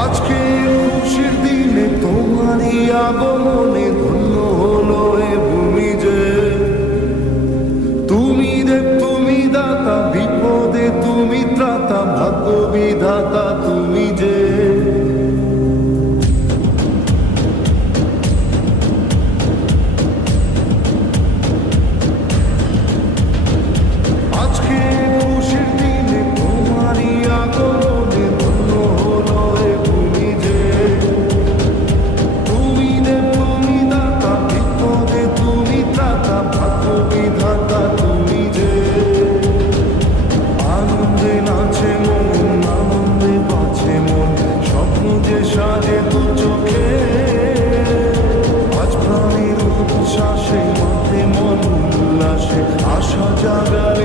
আজকে খুশির দিনে তোমারই আগমনে ধন্য হলো এ ভূমি যে। তুমি দেব তুমি দাতা, বিপদে তুমি ত্রাতা, ভাগ্য বিধাতা তুমি যে। আজকে খুশির দিনে তোমারই আগমনে ধন্য হলো এ ভূমি যে। তুমি দেব তুমি দাতা, বিপদে তুমি ত্রাতা, ভাগ্য বিধাতা তুমি যে। আনন্দে নাচে মন, আনন্দে বাঁচে মন, স্বপ্ন যে সাজে দু চোখে। আজ প্রাণের উচ্ছ্বাসে মাঠে মন উল্লাসে আশা জাগা